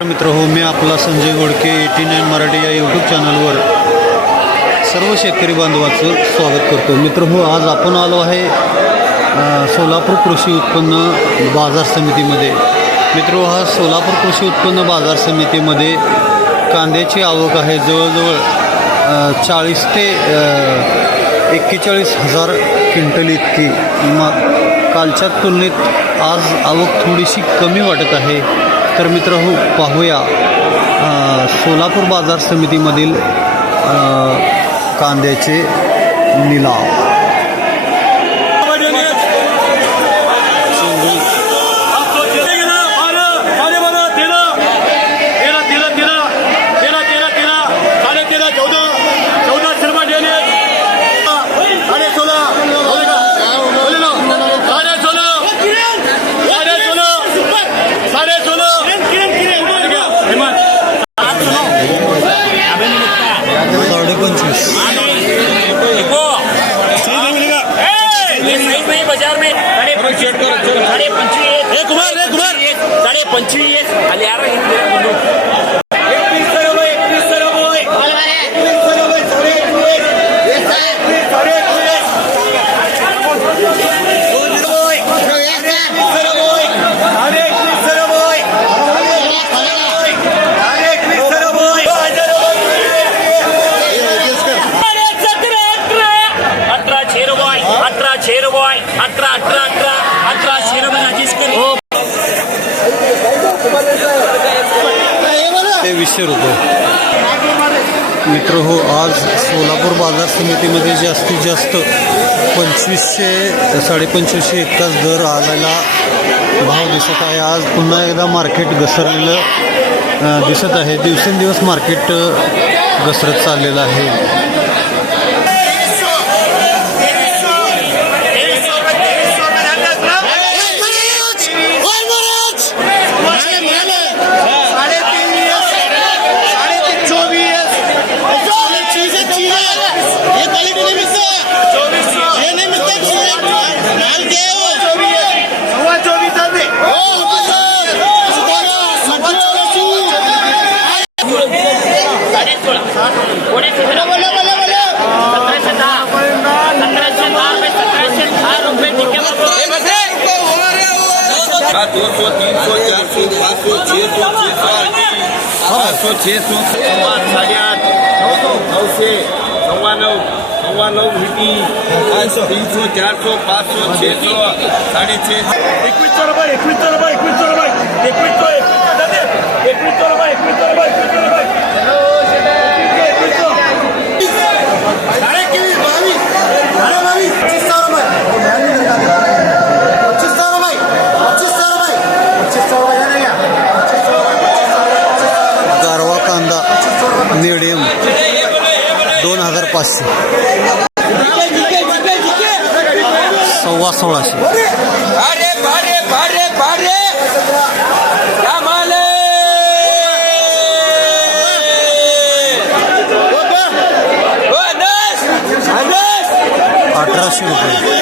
मित्र हो, मी आपला संजय गोडके 89 मराठी या यूट्यूब चॅनलवर सर्व शेतकरी बांधवाचं स्वागत करतो. मित्र हो, आज आपण आलो आहे सोलापूर कृषी उत्पन्न बाजार समितीमध्ये. मित्र हा सोलापूर कृषी उत्पन्न बाजार समितीमध्ये कांद्याची आवक आहे जवळजवळ 40 ते 41,000 क्विंटल इतकी. मग कालच्या तुलनेत आज आवक थोडीशी कमी वाटत आहे. तर मित्र हो, पाहूया सोलापूर बाजार समितीमधील कांद्याचे निलाव. ₹200. मित्र हो, आज सोलापूर बाजार समितीमध्ये जास्तीत जास्त 2500 2550 इतकाच दर आलेला भाव दिसत आहे. आज पुन्हा एकदा मार्केट घसरलेलं दिसत आहे. दिवसेंदिवस मार्केट घसरत चाललेलं आहे. मीडियम 2500 1600. ₹1800.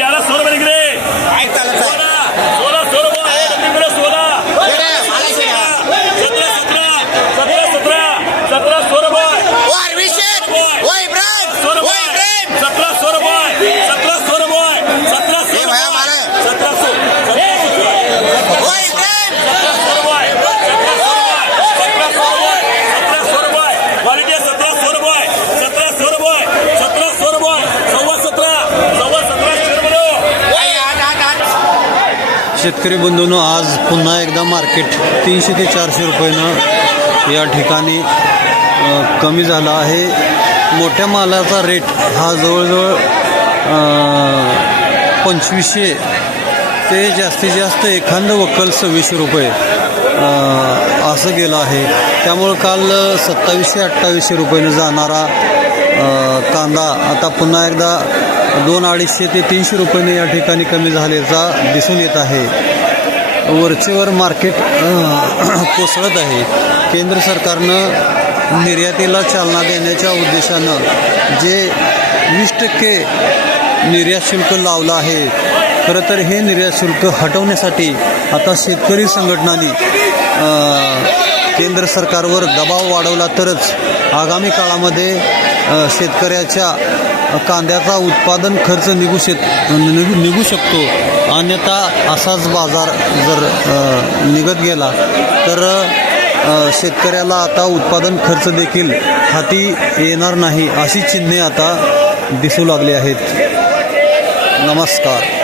11 16 रुपये निघले. 16 16 रुपये. निघले 16. 17 16 रुपये. 17 शेतकरी बंधूंनो, आज पुन्हा एकदा मार्केट 300 ते 400 रुपयानं या ठिकाणी कमी झाला आहे. मोठ्या मालाचा रेट हा जवळजवळ 2500 ते जास्तीत जास्त एखादं वक्कल 2600 रुपये असं गेलं आहे. त्यामुळं काल 2700-2800 रुपयानं जाणारा कांदा आता पुन्हा एकदा 200-250 ते 300 रुपयाने या ठिकाणी कमी झाल्याचा दिसून येत आहे. वरचेवर मार्केट कोसळत आहे. केंद्र सरकारनं निर्यातीला चालना देण्याच्या उद्देशानं जे 20% निर्यात शुल्क लावलं आहे, खरं तर हे निर्यात शुल्क हटवण्यासाठी आता शेतकरी संघटनांनी केंद्र सरकारवर दबाव वाढवला तरच आगामी काळामध्ये शेतकऱ्याच्या कांद्याचा उत्पादन खर्च निघू शकतो. अन्यथा असाच बाजार जर निघत गेला तर शेतकऱ्याला आता उत्पादन खर्च देखील हाती येणार नाही, अशी चिन्हे आता दिसू लागली आहेत. नमस्कार.